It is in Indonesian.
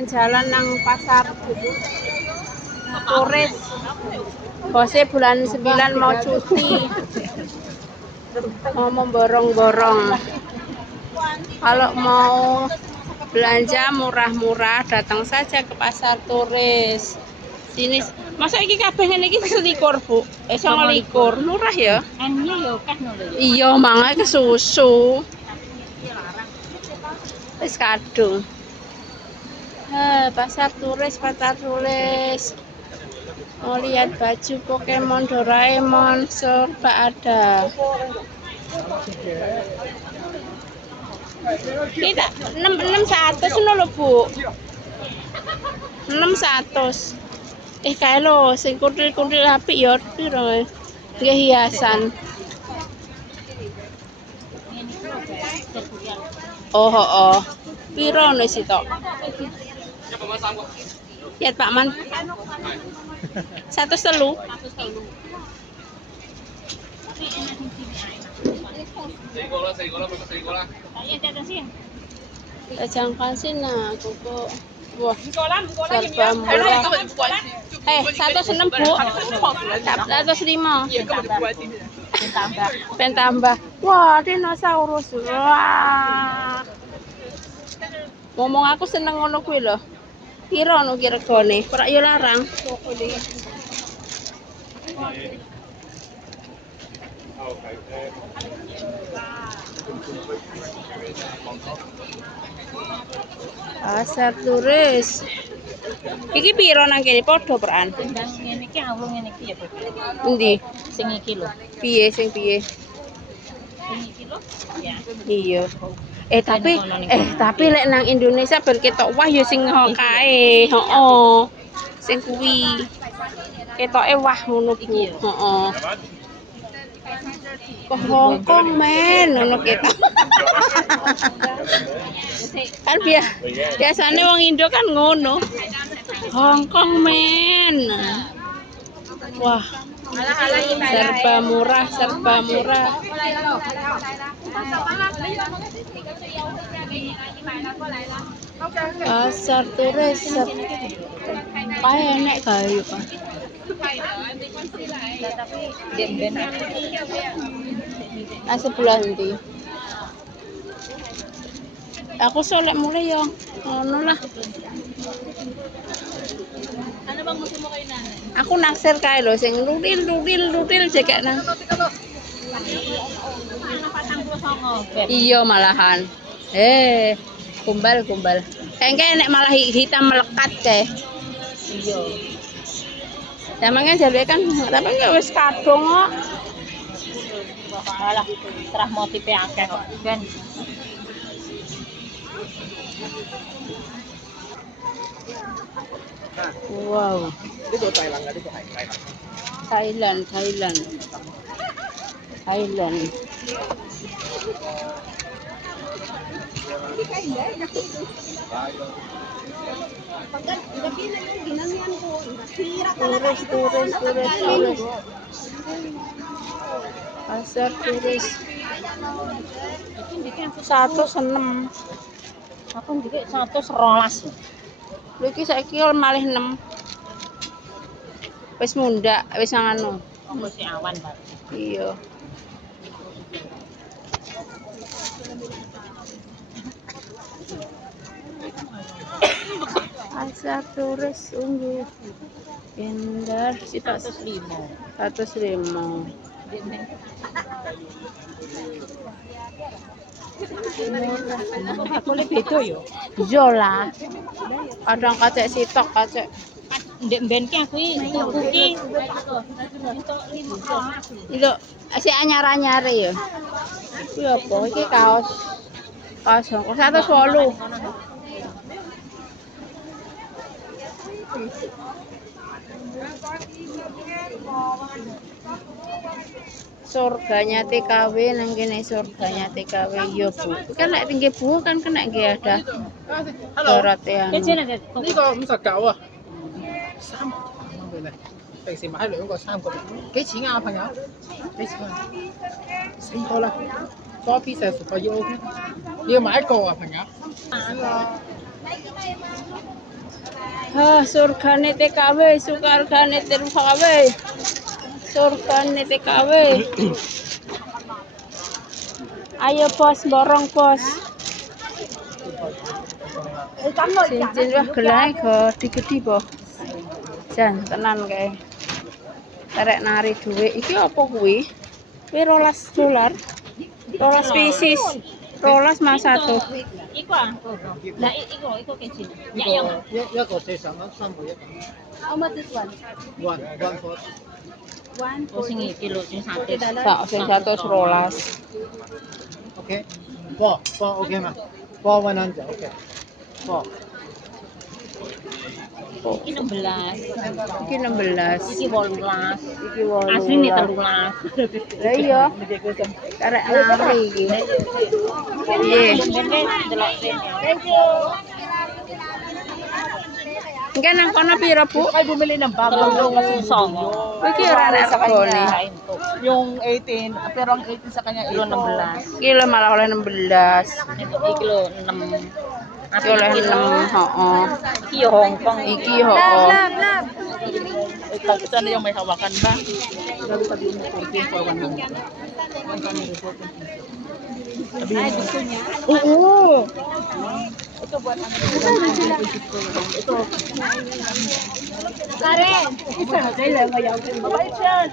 Jalan nang pasar turis. Bosnya bulan 9 mau cuti. Mau memborong-borong. Kalau mau belanja murah-murah datang saja ke pasar turis. Sini masa iki kabeh ngene iki 21, Bu. 29. Murah ya? Iya, mangga ke susu. Wis kadung. Pasar turis. Mau lihat baju Pokemon, Doraemon, serba ada. Kita 600 ngono lho, Bu. 600. Kae lho sing kuntil-kuntil apik ya piro? Nggih hiasan. Oh. Piro nih sih tok? Lihat Pak Man. 103. Jangkaan sini nah, koko. Wah, serba murah. 106 Bu. 105. Ben tambah. Wah, dinosaurus. Wah. Ngomong aku seneng ngono kuwi lho. Piro no regane? Ora yo larang. Pasar turis. Iki piro nang kene padha peran? Ngene iki awung ngene iki ya, Bu. Endi? Sing iki lho. Piye sing piye? Sing iki lho. Ya. Iya. Tapi lek nang Indonesia ben ketok wah ya sing kae, heeh. Sing kuwi. Ketoke wah ngono Bu. Heeh. Kok Hongkong men ngono ketok. Kan biasanya wong Indo kan ngono. Hongkong men. Wah. Serba murah. Pasar turis. Kae enek kayu Pak. Sebelah ndi? Aku solek mulai ya. Ngono lah. Ano bang gusto mo kayo nanay? Aku naksir kae lho sing luril jekek nang. Iya malahan. Kumbal. Kayaknya enek malah hitam melekat kae. Iya. Emangnya jalur kan tapi enggak wis kadung kok. Alah, terah motife akeh kok. Ben. Wow. Thailand. Turis. Pasar turis. 106. Aku ndike 112. Lho iki saiki malih 6. Wis mundak, wis ngono. Masih awan, Pak. Iya. Pasar turis unggul. Endar 105. 105. Aku lebih beda yo. Iya lah. Kadang kacek sitok kacek. Ndek mben ki aku tuku ki. Itu si anyar-anyare ya. Iki apa? Iki kaos Hongkong 108. Surganya TKW nang kene surganya TKW yo Bu. Kan nek tinggi Bu kan kena nggih ada. Dorotean.呢個59啊，3個俾你。平時買2個3個，幾錢啊朋友？幾錢啊？4個啦，多 piece 10個要 OK。你要買1個啊朋友？ Surgane TKW, surgane TKW. Surgane TKW. Ayo bos, borong bos. Cincin wah gelang gede-gede po. Jan tenan kae. Karek nari duit. Iki apa kuwi? Kuwi $12. 12 pieces. 12 mas 1. Iku ah. Lah iku kecil. Ya yang 一個40蚊，3個100。How much is one? One for One oh sing iki lho sing sate. Sing 112. OK。four OK 嘛？four 100 OK。four。 Iki 16. Iki 16. Iki 18. Iki 8. Asli nih 13. Lah iya. Karek nari iki. Piye? Thank you. Engke nang kono pira, Bu? Ay, bumili ng bago kasi Songo. Iki ora ana regane. yung 18, pero ang 18 sa kanya Kilo 16. 16. Iki lho malah oleh 16. Iki lho 6. Iki oleh 6, heeh. Iki yo Hongkong. Iki heeh. Ito na yung may hawakan ba? Oo. Ito buat ano? Ito. Karen, isa na sila ngayon. Mabait siya.